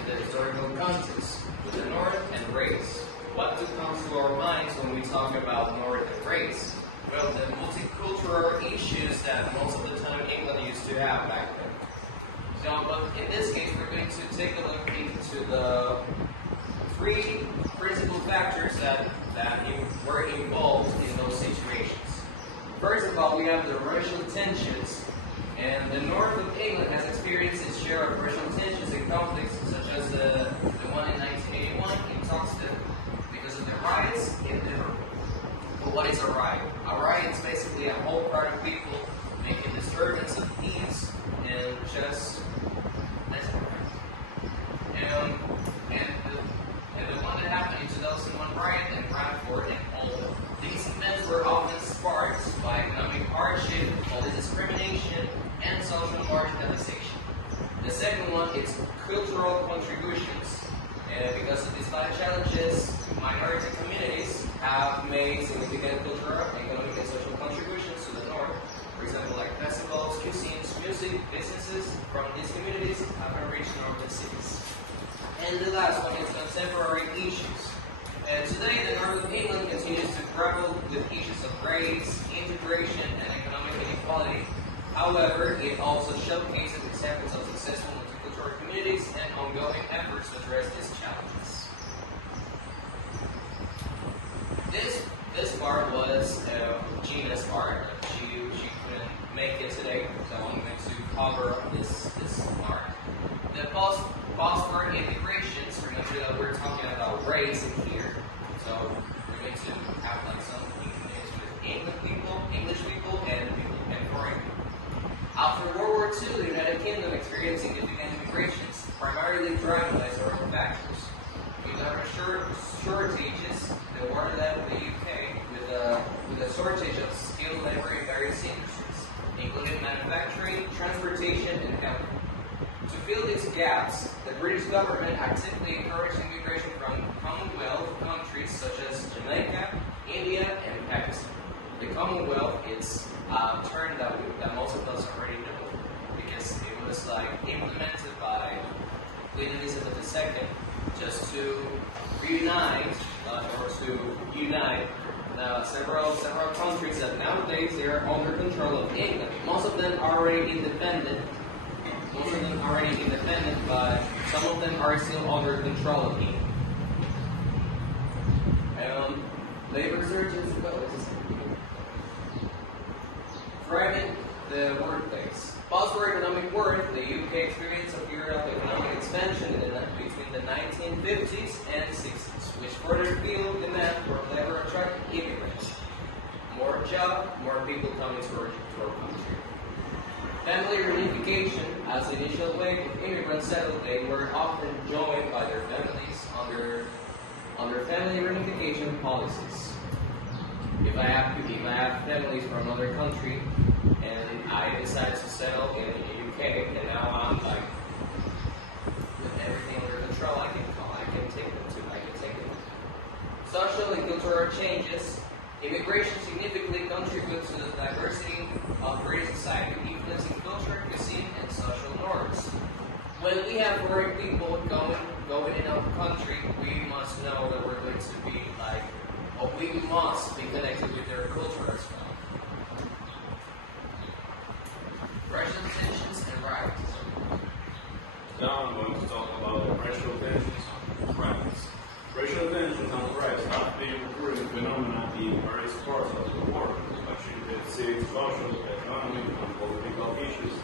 with the historical context, with the North and race. What comes to our minds when we talk about North and race? Well, the multicultural issues that most of the time England used to have back then. So, but in this case, we're going to take a look into the three principal factors that were involved in those situations. First of all, we have the racial tensions, and the north of England has experienced its share of racial tensions and conflicts, such as the one in 1981 in Toxteth, because of the riots in Liverpool. But what is a riot? A riot is basically a whole crowd of people making disturbance of peace and just and the one that happened in 2001 riot in Bradford and Oldham. These events were often sparked by economic hardship, police discrimination, and social marginalization. The second one is cultural contributions. Because of these five challenges, minority communities have made significant cultural, economic, and social contributions to the north. For example, like festivals, cuisines, music, businesses from these communities have reached northern cities. And the last one is contemporary issues. Today, the north of England continues to grapple with issues of race, integration, and economic inequality. However, it also showcases examples of successful multicultural communities and ongoing efforts to address these challenges. This part was Gina's part. She couldn't make it today, so I'm going to cover up this part. The post-war integrations, remember that we're talking about race in here. So we're going to have like some things with English people, and foreign people. After World War II, the United Kingdom experienced significant immigrations, primarily driven by several factors. We got shortages. The war left the UK with a shortage of skilled labor in various industries, including manufacturing, transportation, and health. To fill these gaps, the British government actively encouraged immigration from Commonwealth countries such as Jamaica, India, and Pakistan. The Commonwealth is a term that most of us already know because it was like implemented by Queen Elizabeth II just to reunite several countries that nowadays they are under control of England. Most of them are already independent. But some of them are still under control of England. Labor surges, thriving the workplace. Post-war economic work, the UK experienced a period of economic expansion between the 1950s and 60s, which further fueled demand for labor attracting immigrants. More jobs, more people coming to our country. Family reunification, as the initial wave of immigrants settled, they were often joined by their families under family reunification policies. If I have families from another country and I decide to settle in the UK, and now I'm like with everything under control, I can take them. Social and cultural changes. Immigration significantly contributes to the diversity of British society, influencing culture, cuisine, and social norms. When we have foreign people going in our country, we must know that we're going to be like, or we must be connected with their culture as well. Racial tensions and riots. Now I'm going to talk about racial tensions and riots. Racial tensions and riots have been a recurring phenomenon in various parts of the world, affecting the civic, social, economic, and political issues